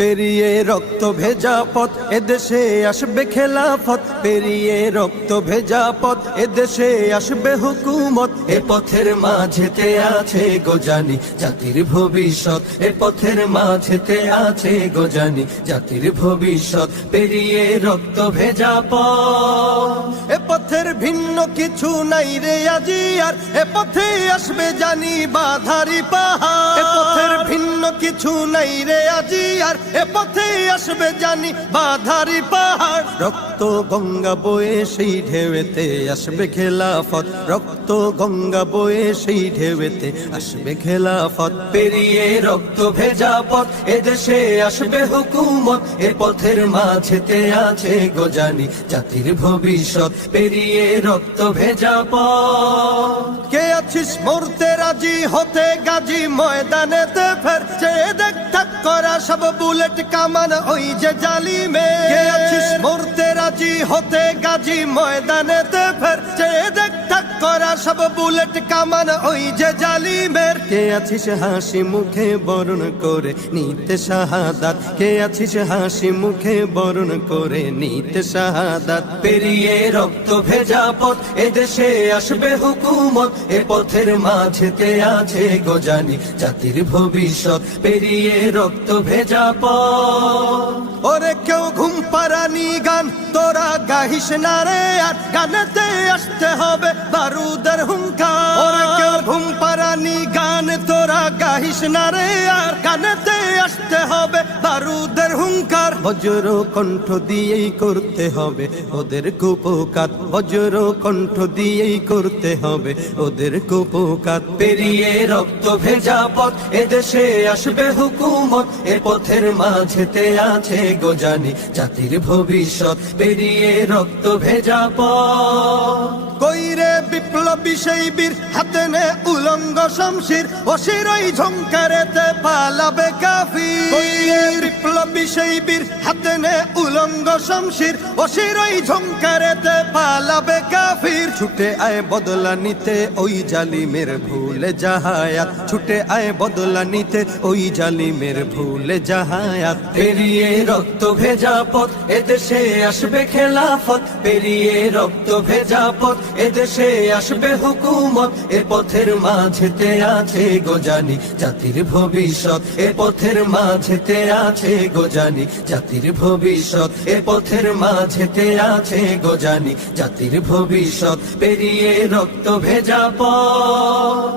পেরিয়ে রক্ত ভেজা পথ এদেশে আসবে খেলাফত, পেরিয়ে রক্ত ভেজা পথ এদেশে আসবে হুকুমত। এ পথের মাঝেতে আছে গোজানি জাতির ভবিষ্যৎ, এ পথের মাঝেতে আছে গোজানি জাতির ভবিষ্যৎ। পেরিয়ে রক্ত ভেজা পথ, এ পথের ভিন্ন কিছু নাই রে আজি আর, এ পথে আসবে জানি বাধারি পাহাড়। এ পথের ভিন্ন কিছু নাই রে আজি আর, এ পথে আসবে জানি বাধারি পাহাড়। রক্ত গঙ্গা বয়ে সেই ঢেউতে আসবে খেলাফত, রক্ত গঙ্গা বয়ে সেই ঢেউতে আসবে খেলাফত। পেরিয়ে রক্ত ভেজা পথ এদেশে আসবে হুকুমত, এ পথের মাঝেতে আছে গোজানি জাতির ভবিষ্যৎ। পেরিয়ে রক্ত ভেজা পথ, কে আছিস মরতে রাজি হতে গাজী ময়দানেতে ফের, চেয়ে দেখ থাক করা সব বুলেট কামান ওই যে জালিমে। কে আছিস মরতে রাজি হতে গাজী ময়দানেতে ফের, চেয়ে দেখ থাক করা সব বুলেট কামান ওই যে জালিমের। কে আছিস হাসি মুখে বরণ করে নিতে শাহাদাত, কে আছিস হাসি মুখে বরণ করে নিতে শাহাদাত। পেরিয়ে রক্ত ভেজা পথ এদেশে আসবে হুকুমত, এ পথের মাঝেতে আছে গোজানি জাতির ভবিষ্যৎ। পেরিয়ে রক্ত ভেজা পথ, ওরে কেউ ঘুম পাড়ানি গান তোরা গাহিস না রে আর, গানেতে আসতে হবে বারুদের হুঙ্কার। ওরে কেউ ঘুম পাড়ানি গান তোরা গাহিস না রে আর, গানেতে আসতে হবে বারুদের হুঙ্কার। বজ্র কণ্ঠ দিয়েই করতে হবে ওদের কুপকাত, বজ্র কণ্ঠ দিয়েই করতে হবে ওদের কুপকাত। পেরিয়ে রক্ত ভেজা পথ এদেশে আসবে হুকুমত, এ পথের মাঝেতে আছে গোজানি জাতির ভবিষ্যৎ। পেরিয়ে রক্ত ভেজা পথ, কইরে বিপ্লবী সেই বীর হাতে নে উলঙ্গ শমশির, অশিরই ঝংকারেতে পালাবে কাফির। কইরে বিপ্লবী সেই বীর হাতে নে উলঙ্গ শমশির, অশিরই ঝংকারেতে পালাবে কাফির। ছুটে আয় বদলা নিতে ওই জালিমের ভুলে জাহায়াত, ছুটে আয় বদলা নিতে ওই জালিমের ভুলে জাহায়াত। পেরিয়ে রক্ত ভেজা পথ এদেশে আসবে খেলাফত, পেরিয়ে রক্ত ভেজা পথ এদেশে আসবে হুকুমত, এ পথের মাঝেতে আছে গোজানি জাতির ভবিষ্যৎ। এ পথের মাঝেতে আছে গোজানি জাতির ভবিষ্যৎ, এ পথের মাঝেতে আছে গোজানি জাতির ভবিষ্যৎ। পেরিয়ে রক্ত ভেজা পথ।